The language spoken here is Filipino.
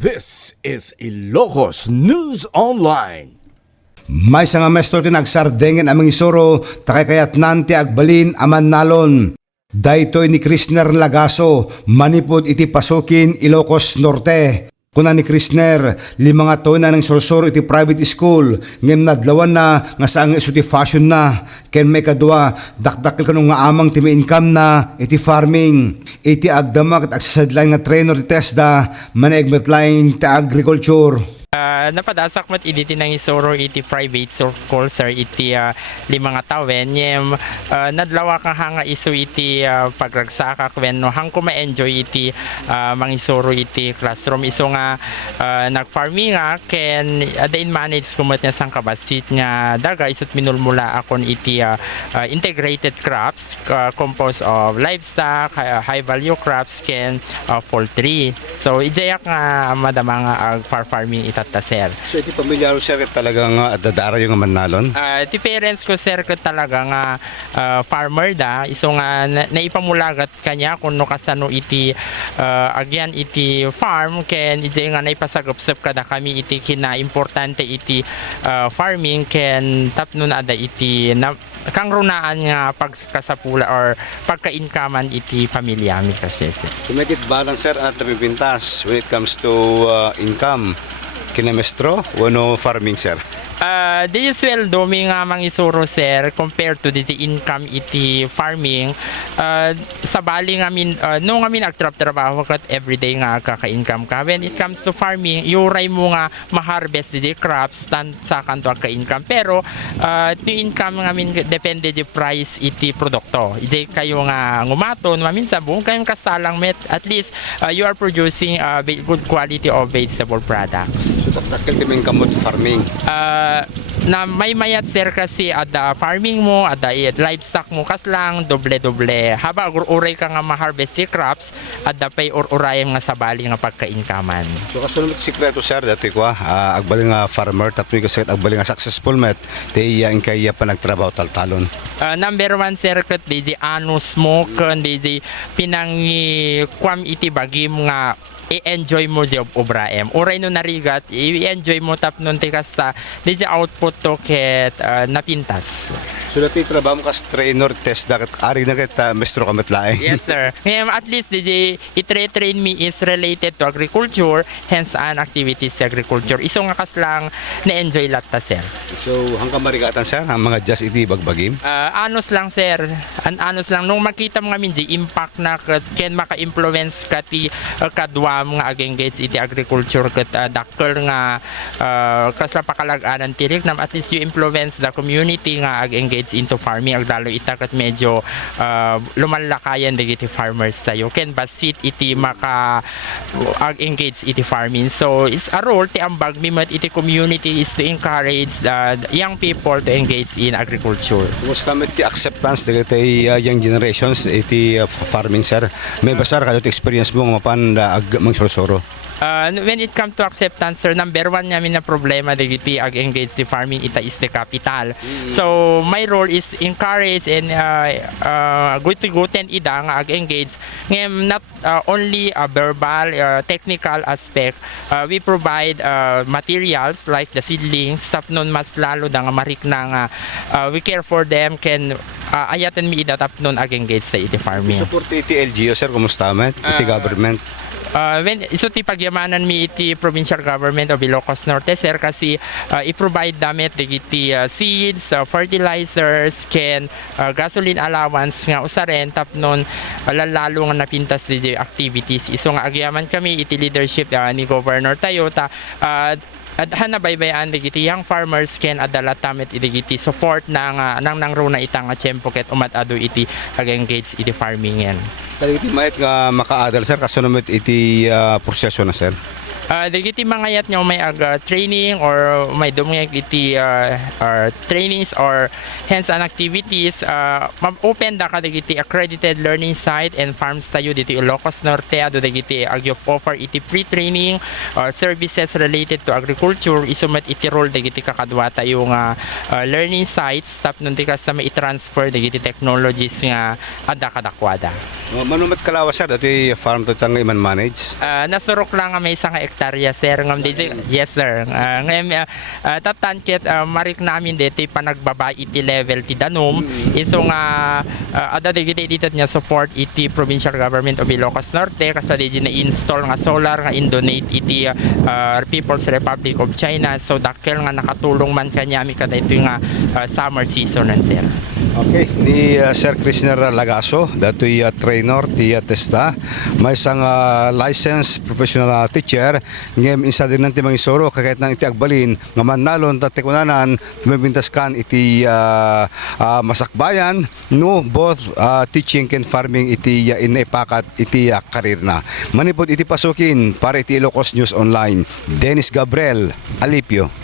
This is Ilocos News Online. May nga mestor tinagsardengen aming isuro takay kayat nanti agbalin aman nalon. Daytoy ni Krisner Lagaso manipod iti pasukin Ilocos Norte. Kuna ni Krisner, 5 taon na ng sursuro iti private school, ngem nadlawan na nga saang iso ti fashion na, ken may kadwa, dakdakil kanong nga amang ti income na iti farming. Iti agdama kat agsasadlain nga trainer ti TESDA, manegmetlaing ti agriculture. Napadasak mat iti nang isuro iti private school sir iti 5 tawen nyem nadlawa ka hanga iso iti pagragsaka wenno hang ko ma-enjoy iti mangisuro iti classroom iso nga nag-farming nga ken adain manage kumat nya sang kabasit nga daga isot minulmula akon iti integrated crops composed of livestock, high value crops ken poultry. So ijayak nga madama nga farming itata sir. So iti pamilyaro sir talagang dadara yung manalon? Ti parents ko sir ko talaga nga farmer da iso nga naipamulagat kanya kuno kasano iti agyan iti farm ken ije nga naipasagupsep kada kami iti kina importante iti farming ken tapnon ada iti kang runaan nga pagkasapula or pagka-incomean iti pamilya mi kasi sir. To make it balance sir at pintas when it comes to income kinamestro wano farming sir? Di sweldo mi nga mangisuro sir compared to the income iti farming sa bali ngamin no ngamin agtrabaho kat everyday nga kaka-income ka. When it comes to farming yuray mo nga ma-harvest di crops tan sa kanto ka-income pero ti income ngamin depende di price iti produkto. Ije kayo nga ngumaton mamin sa buong kayong kasalang met at least you are producing good quality of vegetable products. So takdakil ti men kamot farming. Na may mayat sir kasi ada farming mo, ada livestock mo kaslang doble-doble. Haba uray ka nga ma-harvest si crops, ada pay urayam nga sabali nga pagka-inkaman. So kasunod ti sikreto sir dati ko agbaling nga farmer tatwi kasi agbaling nga successful met ti iya kaya pa nagtrabaho taltalon. Number 1 sir ket DJ anus mo ken DJ pinangi kwam iti bagim nga i-enjoy mo job obraem. Uray no narigat, i-enjoy mo tap nun ti kasta, di output to ket napintas. So dati trabaho mo kas trainer TESDA kat ari na ket mestro kamet laeng. Yes sir. Ngayon at least DJ i-train me is related to agriculture, hands-on activities sa agriculture. Iso nga kaslang na-enjoy latta sir. So hanggang marigatan sir ang mga just iti bagbagim? Anos lang sir. Anos lang nung makita mo ngamin di impact na ken maka-influence kati kadwam nga ag-engage iti agriculture ket dakkel nga kasla pakalaganan tirik nam at least you influence the community nga ag-engage into farming agdalo ita ket medyo lumalakayan dagiti farmers tayo ken basit iti maka ag-engage iti farming. So is a role ti ambag mi met iti community is to encourage the young people to engage in agriculture. Kumusta met ti acceptance dagiti young generations iti farming sir? May basar kadto experience mo nga mapan mangsoro-soro? When it comes to acceptance sir, number 1 namin na problema dagiti ag-engage the farming ita is the capital. So my role is encourage and guten ida nga ag-engage ngem not only a verbal technical aspect. We provide materials like the seedlings tapnon mas lalo da nga marikna nga we care for them ken ayaten mi ida tapnon ag-engage sa iti farming. Support iti LGU sir kumusta met iti government? When iso ti pagyamanan mi iti provincial government of Ilocos Norte sir kasi i-provide damit digiti seeds, fertilizers ken gasoline allowance nga usaren tapnon lalalo nga napintas di activities iso nga agyaman kami iti leadership ni Governor Tayota at hanabaybayan digiti young farmers ken adala tamet idigiti support nang runa itang tiyempo ket umat-ado iti ag-engage iti farming yan. Dagiti mayat nga maka-adal sir kasunod iti proseso na sir? Dagiti mangayat nyo may training or may dumingag iti trainings or hands-on activities open da ka dagiti accredited learning site and farms tayo dito Ilocos Norte ado dagiti offer iti pre-training or services related to agriculture isumat iti role dagiti kakadwa tayo nga learning sites tapnon di kasta may i-transfer dagiti technologies nga adda kadakwada. Manumat kalawa sir dati farm to tang iman manage? Nasurok lang nga may isang hektarya sir ngam di yes sir ngem tatankit marik namin dito panagbaba iti level ti Danum iso nga ada dito niya support iti provincial government of Ilocos Norte kasta di na install nga solar nga indonate iti People's Republic of China so dakkel nga nakatulong man kanya mi kada ito nga summer season nan sir. Okay, ni Sir Krishner Lagaso, dato'y trainer ti Testa, may isang licensed professional teacher, ngem isa din ng timang isoro, kakait ng iti agbalin, nga manalon, tatikunanan, tumibintas kan iti masakbayan, no, both teaching and farming iti inaipakat iti karir na. Manipod iti pasukin para iti Ilocos News Online. Dennis Gabriel, Alipio.